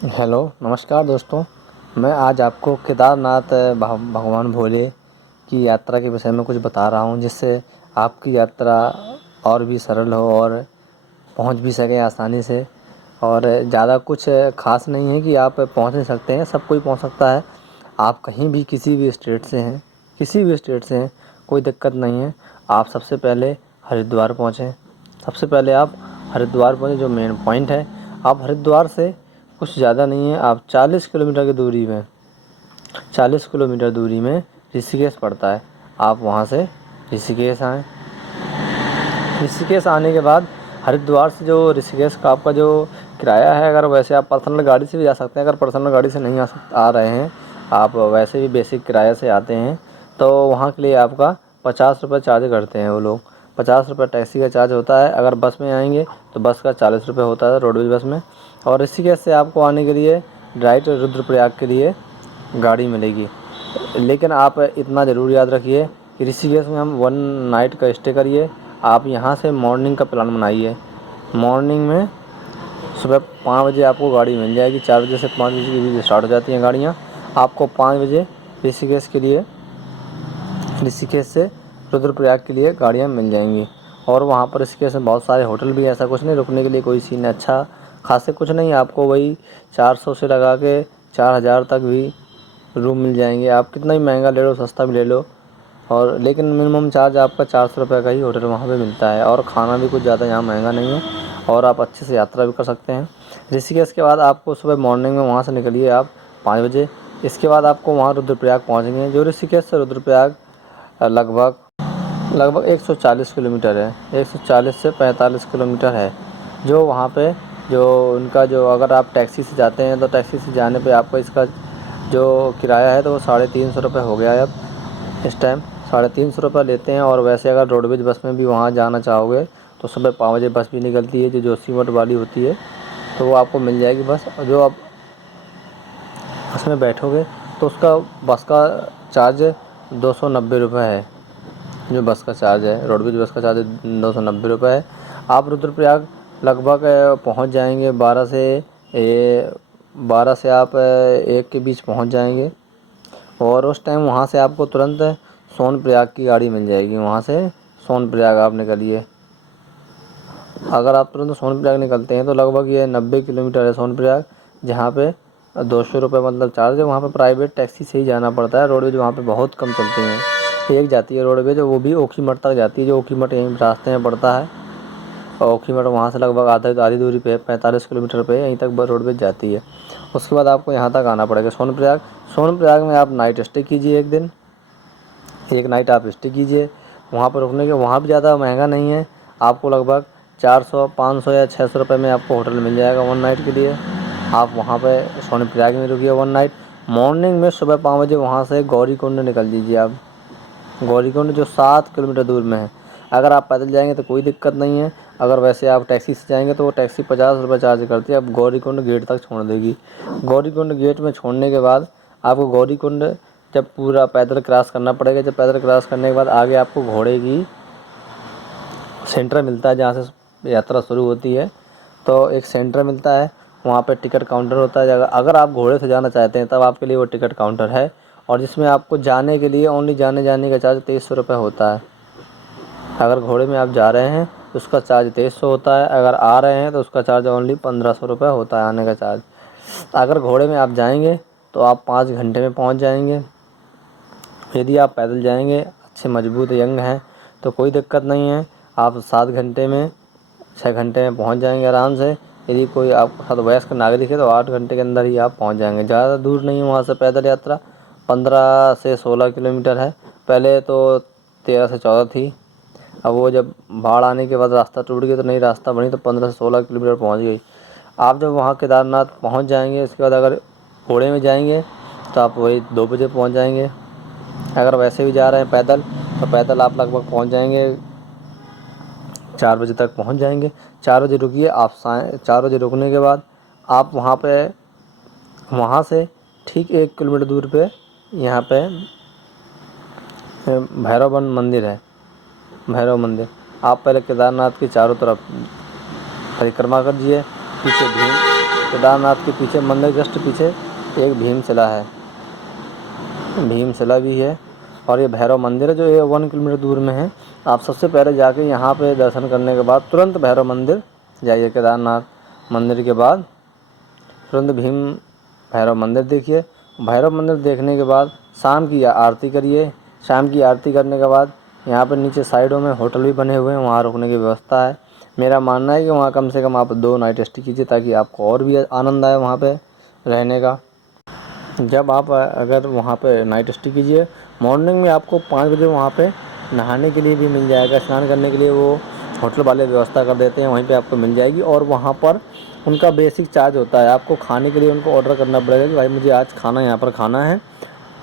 Hello, नमस्कार दोस्तों। मैं आज आपको केदारनाथ भगवान भोले की यात्रा के विषय में कुछ बता रहा हूँ, जिससे आपकी यात्रा और भी सरल हो और पहुँच भी सकें आसानी से। और ज़्यादा कुछ ख़ास नहीं है कि आप पहुँच नहीं सकते हैं, सब कोई पहुँच सकता है। आप कहीं भी किसी भी स्टेट से हैं, कोई दिक्कत नहीं है। आप सबसे पहले हरिद्वार पहुँचें। सबसे पहले आप हरिद्वार पहुँचे, जो मेन पॉइंट है। आप हरिद्वार से कुछ ज़्यादा नहीं है, आप 40 किलोमीटर की दूरी में 40 किलोमीटर दूरी में ऋषिकेश पड़ता है। आप वहाँ से ऋषिकेश आएँ। ऋषिकेश आने के बाद हरिद्वार से जो ऋषिकेश का आपका जो किराया है, अगर वैसे आप पर्सनल गाड़ी से भी जा सकते हैं। अगर पर्सनल गाड़ी से नहीं आ रहे हैं, आप वैसे भी बेसिक किराया से आते हैं, तो वहाँ के लिए आपका 50 रुपये चार्ज करते हैं वो लोग। 50 रुपये टैक्सी का चार्ज होता है। अगर बस में आएंगे तो बस का 40 रुपये होता है, रोडवेज बस में। और ऋषिकेश से आपको आने के लिए डायरेक्ट रुद्रप्रयाग के लिए गाड़ी मिलेगी। लेकिन आप इतना ज़रूर याद रखिए कि ऋषिकेश में हम 1 नाइट का स्टे करिए। आप यहाँ से मॉर्निंग का प्लान बनाइए। मॉर्निंग में सुबह 5 बजे आपको गाड़ी मिल जाएगी। 4 बजे से 5 बजे के बीच स्टार्ट हो जाती हैं गाड़ियाँ। आपको 5 बजे ऋषिकेश से रुद्रप्रयाग के लिए गाड़ियाँ मिल जाएंगी। और वहाँ पर ऋषिकेश में बहुत सारे होटल भी हैं, ऐसा कुछ नहीं, रुकने के लिए कोई सीन अच्छा खासे कुछ नहीं। आपको वही 400 से लगा के 4000 तक भी रूम मिल जाएंगे। आप कितना ही महंगा ले लो, सस्ता भी ले लो, और लेकिन मिनिमम चार्ज आपका 400 रुपये का ही होटल वहाँ पे मिलता है। और खाना भी कुछ ज़्यादा यहाँ महंगा नहीं है, और आप अच्छे से यात्रा भी कर सकते हैं। ऋषिकेश के बाद आपको सुबह मॉर्निंग में वहाँ से निकलिए आप 5 बजे। इसके बाद आपको वहाँ रुद्रप्रयाग पहुँचेंगे। जो ऋषिकेश से रुद्रप्रयाग लगभग 140 किलोमीटर है। 140 से 45 किलोमीटर है। जो वहाँ पे जो उनका जो अगर आप टैक्सी से जाते हैं तो टैक्सी से जाने पे आपको इसका जो किराया है तो वो 350 रुपये हो गया है अब इस टाइम। 350 रुपये लेते हैं। और वैसे अगर रोडवेज बस में भी वहाँ जाना चाहोगे तो सुबह 5 बजे बस भी निकलती है, जो जोशीमठ वाली होती है, तो वो आपको मिल जाएगी बस। और जो आप उसमें बैठोगे तो उसका बस का चार्ज 290 रुपये है। जो बस का चार्ज है, रोडवेज बस का चार्ज 290 रुपये है। आप रुद्रप्रयाग लगभग पहुंच जाएंगे 12 से आप 1 के बीच पहुंच जाएंगे। और उस टाइम वहां से आपको तुरंत सोनप्रयाग की गाड़ी मिल जाएगी। वहां से सोनप्रयाग आप निकलिए। अगर आप तुरंत सोनप्रयाग निकलते हैं तो लगभग ये 90 किलोमीटर है सोनप्रयाग, जहाँ पे 200 रुपये मतलब चार्ज है। वहाँ पे प्राइवेट टैक्सी से ही जाना पड़ता है। रोडवेज वहाँ पे बहुत कम चलती हैं। एक जाती है रोडवेज, वो भी ओखीमठ तक जाती है, जो ओखीमठ यहीं रास्ते में पड़ता है। और ओखीमठ वहाँ से लगभग आधी दूरी पे 45 किलोमीटर पे यहीं तक बस रोडवेज जाती है। उसके बाद आपको यहाँ तक आना पड़ेगा सोनप्रयाग। सोनप्रयाग में आप नाइट स्टे कीजिए, एक नाइट आप स्टे कीजिए। वहाँ पर रुकने के वहाँ भी ज़्यादा महंगा नहीं है। आपको लगभग 400, 500 या 600 रुपये में आपको होटल मिल जाएगा 1 नाइट के लिए। आप वहाँ पे सोनप्रयाग में रुकिए 1 नाइट। मॉर्निंग में सुबह 5 बजे वहाँ से गौरीकुंड निकल दीजिए आप। गौरीकुंड जो 7 किलोमीटर दूर में है। अगर आप पैदल जाएंगे तो कोई दिक्कत नहीं है। अगर वैसे आप टैक्सी से जाएंगे तो वो टैक्सी 50 रुपये चार्ज करती है। अब गौरीकुंड गेट तक छोड़ देगी। गौरीकुंड गेट में छोड़ने के बाद आपको गौरीकुंड जब पूरा पैदल क्रॉस करना पड़ेगा। जब पैदल क्रॉस करने के बाद आगे आपको घोड़े की सेंटर मिलता है, जहाँ से यात्रा शुरू होती है। तो एक सेंटर मिलता है, वहाँ पे टिकट काउंटर होता है। अगर आप घोड़े से जाना चाहते हैं तब आपके लिए वो टिकट काउंटर है। और जिसमें आपको जाने के लिए ओनली जाने का चार्ज 2300 रुपये होता है। अगर घोड़े में आप जा रहे हैं तो उसका चार्ज 2300 होता है। अगर आ रहे हैं तो उसका चार्ज ओनली 1500 रुपये होता है, आने का चार्ज। अगर घोड़े में आप जाएंगे तो आप 5 घंटे में पहुँच जाएंगे। यदि आप पैदल जाएंगे, अच्छे मजबूत यंग हैं, तो कोई दिक्कत नहीं है, आप 7 घंटे में 6 घंटे में पहुंच जाएंगे आराम से। यदि कोई आपके साथ वयस्क नागरिक है तो 8 घंटे के अंदर ही आप पहुंच जाएंगे। ज़्यादा दूर नहीं है वहाँ से पैदल यात्रा। 15 से 16 किलोमीटर है। पहले तो 13 से 14 थी। अब वो जब बाढ़ आने के बाद रास्ता टूट गया तो नई रास्ता बनी, तो 15 से 16 किलोमीटर पहुँच गई। आप जब वहाँ केदारनाथ पहुँच जाएंगे, उसके बाद अगर घोड़े में जाएंगे तो आप वही 2 बजे पहुँच जाएंगे। अगर वैसे भी जा रहे हैं पैदल तो पैदल आप लगभग पहुंच जाएंगे 4 बजे तक पहुंच जाएंगे। 4 बजे रुकिए आप। 4 बजे रुकने के बाद आप वहाँ से ठीक 1 किलोमीटर दूर पे यहाँ पे भैरव मंदिर है। भैरव मंदिर, आप पहले केदारनाथ की चारों तरफ परिक्रमा कीजिए। पीछे केदारनाथ के पीछे मंदिर जस्ट पीछे एक भीमशिला है, भीमशिला भी है। और ये भैरव मंदिर है जो ये 1 किलोमीटर दूर में है। आप सबसे पहले जाके यहाँ पे दर्शन करने के बाद तुरंत भैरव मंदिर जाइए। केदारनाथ मंदिर के बाद तुरंत भैरव मंदिर देखिए। भैरव मंदिर देखने के बाद शाम की आरती करिए। शाम की आरती करने के बाद यहाँ पर नीचे साइडों में होटल भी बने हुए हैं, वहाँ रुकने की व्यवस्था है। मेरा मानना है कि वहाँ कम से कम आप 2 नाइट स्टे कीजिए ताकि आपको और भी आनंद आए वहाँ पे रहने का। जब आप अगर वहाँ पे नाइट स्टे कीजिए, मॉर्निंग में आपको 5 बजे वहाँ पे नहाने के लिए भी मिल जाएगा। स्नान करने के लिए वो होटल वाले व्यवस्था कर देते हैं, वहीं पे आपको मिल जाएगी। और वहाँ पर उनका बेसिक चार्ज होता है, आपको खाने के लिए उनको ऑर्डर करना पड़ेगा कि भाई मुझे आज खाना यहाँ पर खाना है,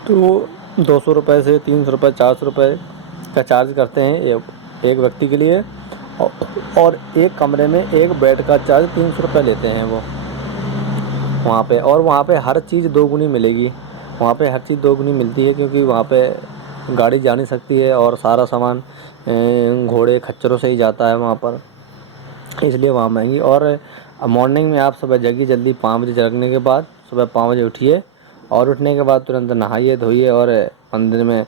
तो 200 रुपये से 300 रुपये 400 रुपये का चार्ज करते हैं एक व्यक्ति के लिए। और एक कमरे में एक बेड का चार्ज 300 रुपये लेते हैं वो वहाँ पे। और वहाँ पे हर चीज़ दोगुनी मिलेगी, वहाँ पे हर चीज़ दोगुनी मिलती है, क्योंकि वहाँ पे गाड़ी जा नहीं सकती है और सारा सामान घोड़े खच्चरों से ही जाता है वहाँ पर, इसलिए वहाँ महंगी। और मॉर्निंग में आप सुबह जल्दी जल्दी 5 बजे जगने के बाद सुबह 5 बजे उठिए, और उठने के बाद तुरंत नहाइए धोइए, और मंदिर में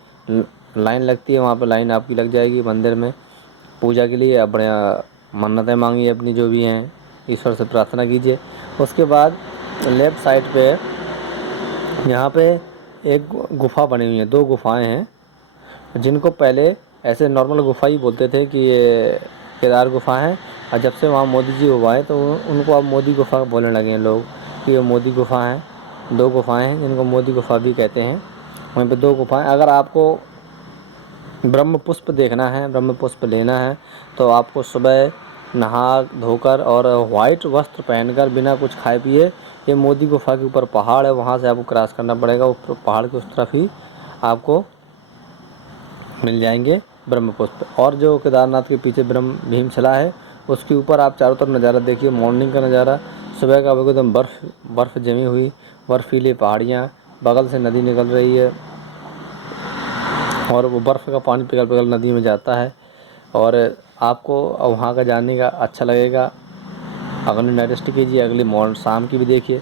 लाइन लगती है, वहाँ पर लाइन आपकी लग जाएगी मंदिर में पूजा के लिए। आप बढ़िया मन्नतें मांगिए अपनी जो भी हैं, ईश्वर से प्रार्थना कीजिए। उसके बाद लेफ़्ट साइड पे यहाँ पे एक गुफ़ा बनी हुई है, 2 गुफ़ाएँ हैं, जिनको पहले ऐसे नॉर्मल गुफ़ा ही बोलते थे कि ये केदार गुफ़ा है। और जब से वहाँ मोदी जी हुआ है तो उनको अब मोदी गुफ़ा बोलने लगे हैं लोग कि ये मोदी गुफ़ा है। 2 गुफ़ाएँ हैं जिनको मोदी गुफ़ा भी कहते हैं। वहीं पे 2 गुफ़ाएँ, अगर आपको ब्रह्म पुष्प देखना है, ब्रह्म पुष्प लेना है, तो आपको सुबह नहा धोकर और वाइट वस्त्र पहनकर बिना कुछ खाए पिए ये मोदी गुफ़ा के ऊपर पहाड़ है, वहाँ से आपको क्रॉस करना पड़ेगा। ऊपर पहाड़ के उस तरफ ही आपको मिल जाएंगे ब्रह्म पुष्प। और जो केदारनाथ के पीछे भीमशिला है, उसके ऊपर आप चारों तरफ नज़ारा देखिए, मॉर्निंग का नज़ारा। सुबह का एकदम बर्फ़ जमी हुई, बर्फीली पहाड़ियाँ, बगल से नदी निकल रही है, और वो बर्फ़ का पानी पिघल पिघल नदी में जाता है। और आपको वहाँ का जाने का अच्छा लगेगा। अगली नाइट स्टे कीजिए, अगली शाम की भी देखिए।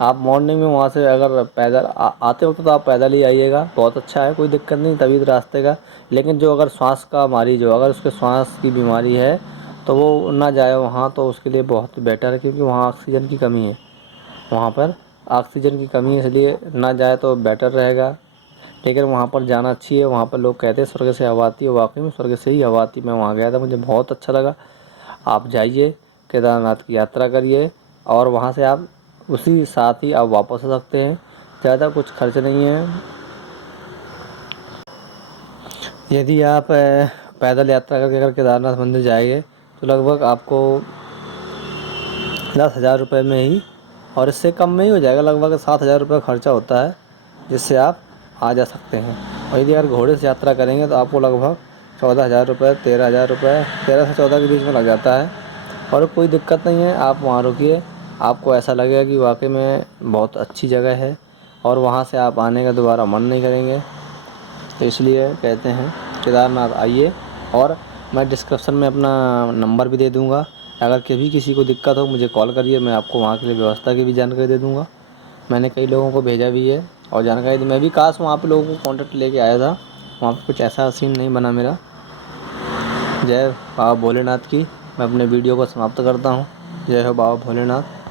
आप मॉर्निंग में वहाँ से अगर पैदल आते वक्त तो आप पैदल ही आइएगा, बहुत अच्छा है, कोई दिक्कत नहीं तभी रास्ते का। लेकिन जो अगर श्वास का मरीज हो, अगर उसके श्वास की बीमारी है तो वो ना जाए वहाँ, तो उसके लिए बहुत बेटर है, क्योंकि वहाँ ऑक्सीजन की कमी है, वहाँ पर ऑक्सीजन की कमी है, इसलिए ना जाए तो बेटर रहेगा। लेकिन वहाँ पर जाना अच्छी है, वहाँ पर लोग कहते हैं स्वर्ग से हवा आती है, वाकई में स्वर्ग से ही हवा आती है। मैं वहाँ गया था, मुझे बहुत अच्छा लगा। आप जाइए, केदारनाथ की यात्रा करिए, और वहाँ से आप उसी साथ ही आप वापस आ सकते हैं, ज़्यादा कुछ खर्च नहीं है। यदि आप पैदल यात्रा करके अगर केदारनाथ मंदिर जाएंगे तो लगभग आपको 10,000 रुपये में ही, और इससे कम में ही हो जाएगा, लगभग 7,000 रुपये खर्चा होता है, जिससे आप आ जा सकते हैं। और यदि अगर घोड़े से यात्रा करेंगे तो आपको लगभग 14,000 रुपये 13,000 रुपये 13 से 14 के बीच में लग जाता है। और कोई दिक्कत नहीं है, आप वहाँ रुकिए, आपको ऐसा लगेगा कि वाकई में बहुत अच्छी जगह है, और वहाँ से आप आने का दोबारा मन नहीं करेंगे। तो इसलिए कहते हैं केदारनाथ आइए। और मैं डिस्क्रिप्शन में अपना नंबर भी दे दूँगा, अगर कभी किसी को दिक्कत हो मुझे कॉल करिए, मैं आपको वहाँ के लिए व्यवस्था की भी जानकारी दे दूँगा। मैंने कई लोगों को भेजा भी है और जानकारी दी। मैं भी काश वहाँ पे लोगों को कॉन्टेक्ट लेके आया था, वहाँ पे कुछ ऐसा सीन नहीं बना मेरा। जय बाबा भोलेनाथ की। मैं अपने वीडियो को समाप्त करता हूँ। जय हो बाबा भोलेनाथ।